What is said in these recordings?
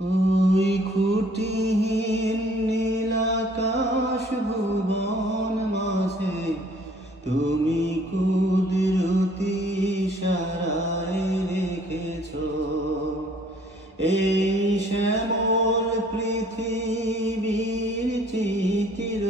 ওই খুঁটিহীন নীলাকাশ ভুবন মাঝে তুমি কুদরতি সারায় রেখেছ। এই শ্যামল পৃথিবীর চিত্রখানি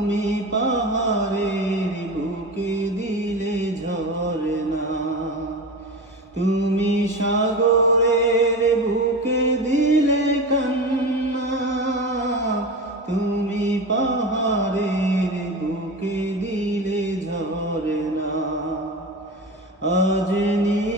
তুমি পাহাড়ের বুকে দিলে ঝরনা তুমি সাগরের বুকে দিলে কান্না। তুমি পাহাড়ের বুকে দিলে ঝরনা আজ নিশিরাতে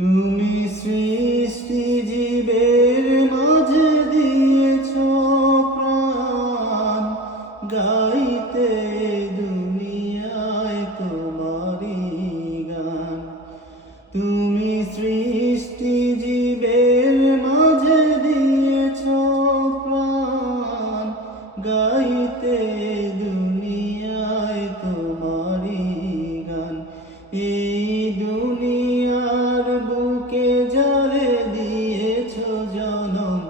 তুমি সৃষ্টি জীবের মাঝে দিয়েছ প্রাণ গাইতে জনম,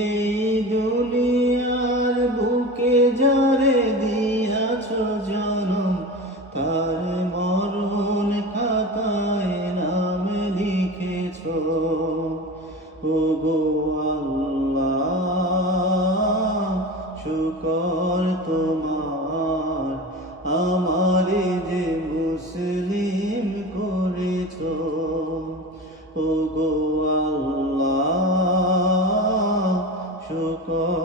এই দুনিয়ার বুকে যারে দিয়াছ জনম। তার মরণ খাতায় নাম লিখেছ। ও গো আল্লাহ, শুকর তোমার আল্লাহ শুকর তোমার